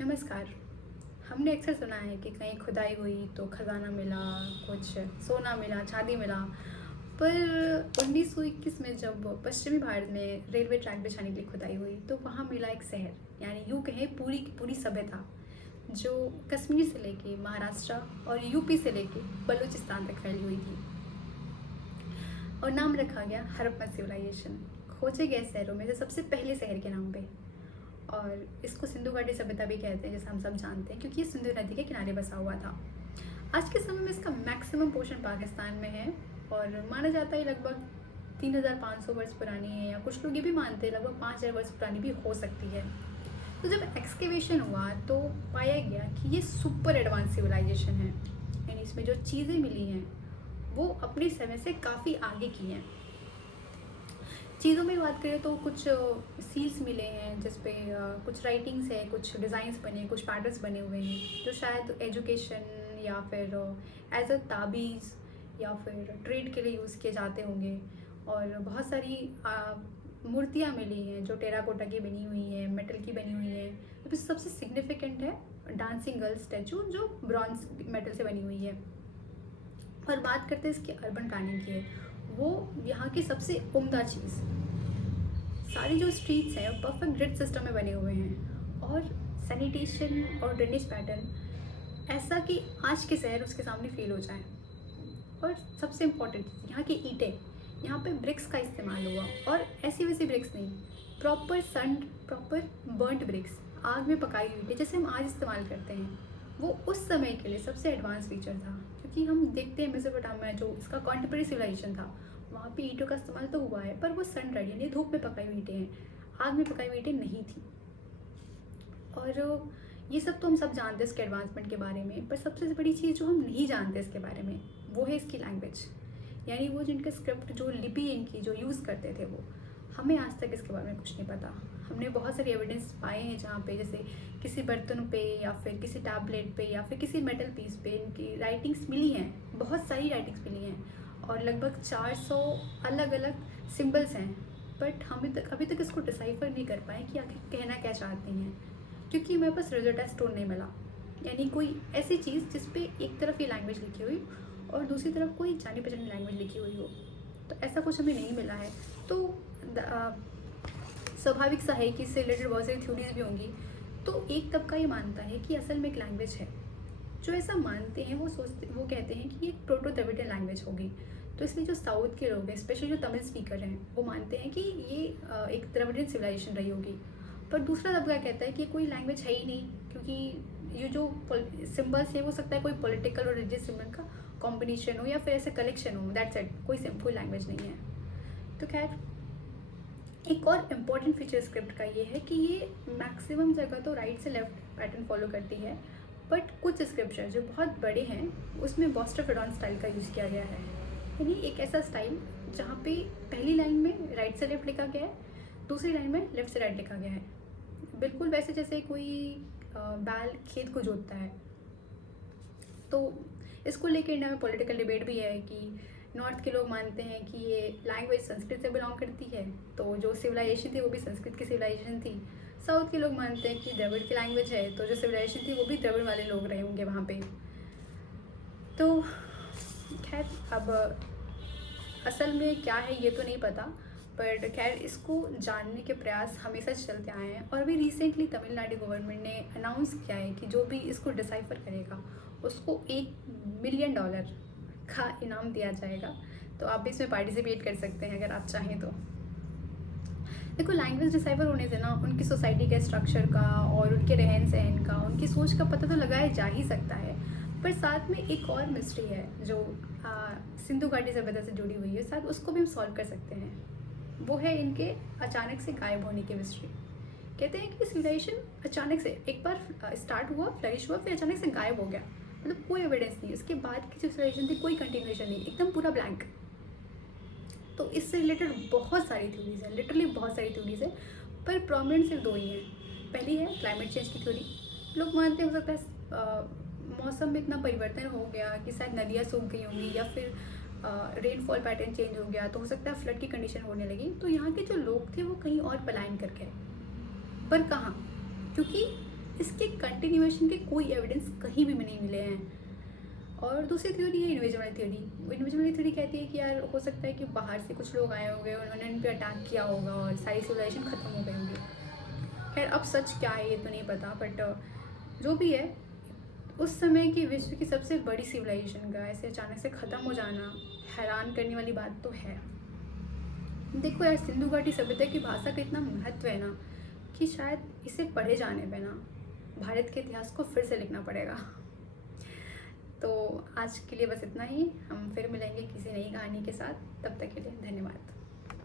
नमस्कार। हमने अक्सर सुना है कि कहीं खुदाई हुई तो खजाना मिला, कुछ सोना मिला, चांदी मिला। पर 1921 में जब पश्चिमी भारत में रेलवे ट्रैक बिछाने के लिए खुदाई हुई तो वहाँ मिला एक शहर, यानी यूँ कहें पूरी की पूरी सभ्यता, जो कश्मीर से लेके महाराष्ट्र और यूपी से लेके बलूचिस्तान तक फैली हुई थी। और नाम रखा गया हड़प्पा सिविलाइजेशन, खोजे गए शहरों में से सबसे पहले शहर के नाम पे। और इसको सिंधु घाटी सभ्यता भी कहते हैं, जैसे हम सब जानते हैं, क्योंकि ये सिंधु नदी के किनारे बसा हुआ था। आज के समय में इसका मैक्सिमम पोर्शन पाकिस्तान में है और माना जाता है लगभग 3500 वर्ष पुरानी है, या कुछ लोग ये भी मानते हैं लगभग 5000 वर्ष पुरानी भी हो सकती है। तो जब एक्सकेवेशन हुआ तो पाया गया कि ये सुपर एडवांस सिविलाइजेशन है, यानी इसमें जो चीज़ें मिली हैं वो अपने समय से काफ़ी आगे की हैं। चीज़ों में बात करें तो कुछ सील्स मिले हैं जिस पे कुछ राइटिंग्स है, कुछ डिज़ाइंस बने, कुछ पैटर्न्स बने हुए हैं जो शायद एजुकेशन या फिर एज अ ताबीज़ या फिर ट्रेड के लिए यूज़ किए जाते होंगे। और बहुत सारी मूर्तियाँ मिली हैं जो टेराकोटा की बनी हुई हैं, मेटल की बनी हुई हैं। तो सबसे सिग्निफिकेंट है डांसिंग गर्ल स्टैचू, जो ब्रॉन्ज मेटल से बनी हुई है। और बात करते हैं इसकी अर्बन प्लानिंग की है, वो यहाँ की सबसे उम्दा चीज़, सारी जो स्ट्रीट्स हैं परफेक्ट ग्रिड सिस्टम में बने हुए हैं, और सैनिटेशन और ड्रेनेज पैटर्न ऐसा कि आज के शहर उसके सामने फेल हो जाए। और सबसे इम्पॉर्टेंट चीज़, यहाँ की ईंटें, यहाँ पे ब्रिक्स का इस्तेमाल हुआ, और ऐसी वैसी ब्रिक्स नहीं, प्रॉपर बर्न्ट ब्रिक्स, आग में पकाई हुई ईंटें जैसे हम आज इस्तेमाल करते हैं। वो उस समय के लिए सबसे एडवांस फीचर था, क्योंकि हम देखते हैं मेसोपोटामिया जो इसका कॉन्टेम्परेरी सिविलाइजेशन था, वहाँ पे ईंटों का इस्तेमाल तो हुआ है, पर वो सन ड्राइड यानी धूप में पकाई हुई ईंटें हैं, आग में पकाई हुई ईंटें नहीं थी। और ये सब तो हम सब जानते हैं इसके एडवांसमेंट के बारे में, पर सबसे बड़ी चीज़ जो हम नहीं जानते इसके बारे में वो है इसकी लैंग्वेज, यानी वो जिनका स्क्रिप्ट, जो लिपि इनकी जो यूज़ करते थे, वो हमें आज तक इसके बारे में कुछ नहीं पता। हमने बहुत सारे एविडेंस पाए हैं जहाँ पे जैसे किसी बर्तन पे या फिर किसी टैबलेट पे या फिर किसी मेटल पीस पे इनकी राइटिंग्स मिली हैं, बहुत सारी राइटिंग्स मिली हैं, और लगभग 400 अलग अलग सिंबल्स हैं। बट हम अभी तक इसको डिसाइफर नहीं कर पाए कि आखिर कहना क्या चाहती हैं, क्योंकि मेरे पास रोज़ेटा स्टोन नहीं मिला, यानी कोई ऐसी चीज़ जिस पे एक तरफ ये लैंग्वेज लिखी हुई और दूसरी तरफ कोई जानी पहचानी लैंग्वेज लिखी हुई हो। तो ऐसा कुछ हमें नहीं मिला है। तो स्वाभाविक सा है कि इससे रिलेटेड बहुत सारी थ्योरीज भी होंगी। तो एक तबका ये मानता है कि असल में एक लैंग्वेज है, जो ऐसा मानते हैं वो कहते हैं कि ये प्रोटो द्रविडियन लैंग्वेज होगी। तो इसलिए जो साउथ के लोग हैं, स्पेशली जो तमिल स्पीकर हैं, वो मानते हैं कि ये एक द्रविडियन सिविलाइजेशन रही होगी। पर दूसरा तबका कहता है कि कोई लैंग्वेज है ही नहीं, क्योंकि ये जो सिम्बल्स हैं वो सकता है कोई पॉलिटिकल और रिलीजियस सिम्बल का कॉम्बिनेशन हो या फिर ऐसे कलेक्शन हो, दैट्स इट, कोई लैंग्वेज नहीं है। तो खैर, एक और इम्पॉर्टेंट फीचर स्क्रिप्ट का ये है कि ये मैक्सिमम जगह तो राइट से लेफ्ट पैटर्न फॉलो करती है, बट कुछ स्क्रिप्चर जो बहुत बड़े हैं उसमें बॉस्टरफ्रेडॉन स्टाइल का यूज़ किया गया है, यानी एक ऐसा स्टाइल जहाँ पे पहली लाइन में राइट से लेफ्ट लिखा गया है, दूसरी लाइन में लेफ्ट से राइट लिखा गया है, बिल्कुल वैसे जैसे कोई बैल खेत को जोतता है। तो इसको लेकर इंडिया में पॉलिटिकल डिबेट भी है कि नॉर्थ के लोग मानते हैं कि ये लैंग्वेज संस्कृत से बिलोंग करती है, तो जो सिविलाइजेशन थी वो भी संस्कृत की सिविलाइजेशन थी। साउथ के लोग मानते हैं कि द्रविड़ की लैंग्वेज है, तो जो सिविलाइजेशन थी वो भी द्रविड़ वाले लोग रहे होंगे वहाँ पे। तो खैर, अब असल में क्या है ये तो नहीं पता, बट खैर इसको जानने के प्रयास हमेशा चलते आए हैं। और अभी रिसेंटली तमिलनाडु गवर्नमेंट ने अनाउंस किया है कि जो भी इसको डिसाइफर करेगा उसको $1 मिलियन का इनाम दिया जाएगा। तो आप भी इसमें पार्टिसिपेट कर सकते हैं अगर आप चाहें तो। देखो, लैंग्वेज डिसाइफर होने से ना उनकी सोसाइटी के स्ट्रक्चर का और उनके रहन सहन का, उनकी सोच का पता तो लगाया जा ही सकता है, पर साथ में एक और मिस्ट्री है जो सिंधु घाटी सभ्यता से जुड़ी हुई है, साथ उसको भी हम सॉल्व कर सकते हैं। वो है इनके अचानक से गायब होने की मिस्ट्री। कहते हैं कि सिविलाइजेशन अचानक से एक बार स्टार्ट हुआ, फ्लरिश हुआ, फिर अचानक से गायब हो गया, मतलब कोई एविडेंस नहीं, उसके बाद की जो सिविलाइजेशन थी कोई कंटिन्यूएशन नहीं, एकदम पूरा ब्लैंक। तो इससे रिलेटेड बहुत सारी थ्योरीज हैं, लिटरली बहुत सारी थ्योरीज है, पर प्रोमिनेंट सिर्फ दो ही हैं। पहली है क्लाइमेट चेंज की थ्योरी। लोग मानते हो सकता है मौसम में इतना परिवर्तन हो गया कि शायद नदियाँ सूख गई होंगी, या फिर रेनफॉल पैटर्न चेंज हो गया, तो हो सकता है फ्लड की कंडीशन होने लगी, तो यहाँ के जो लोग थे वो कहीं और पलायन कर गए। पर कहाँ? क्योंकि इसके कंटिन्यूएशन के कोई एविडेंस कहीं भी नहीं मिले हैं। और दूसरी थ्योरी है इन्विजिबल थ्योरी। इन्विजिबल थ्योरी कहती है कि यार हो सकता है कि बाहर से कुछ लोग आए होंगे, उन्होंने इन पे अटैक किया होगा और सारी सिविलाइजेशन ख़त्म हो गई होंगी। खैर अब सच क्या है ये तो नहीं पता, बट जो भी है, उस समय की विश्व की सबसे बड़ी सिविलाइजेशन का ऐसे अचानक से ख़त्म हो जाना हैरान करने वाली बात तो है। देखो यार, सिंधु घाटी सभ्यता की भाषा का इतना महत्व है ना कि शायद इसे पढ़े जाने पे ना भारत के इतिहास को फिर से लिखना पड़ेगा। तो आज के लिए बस इतना ही। हम फिर मिलेंगे किसी नई कहानी के साथ। तब तक के लिए धन्यवाद।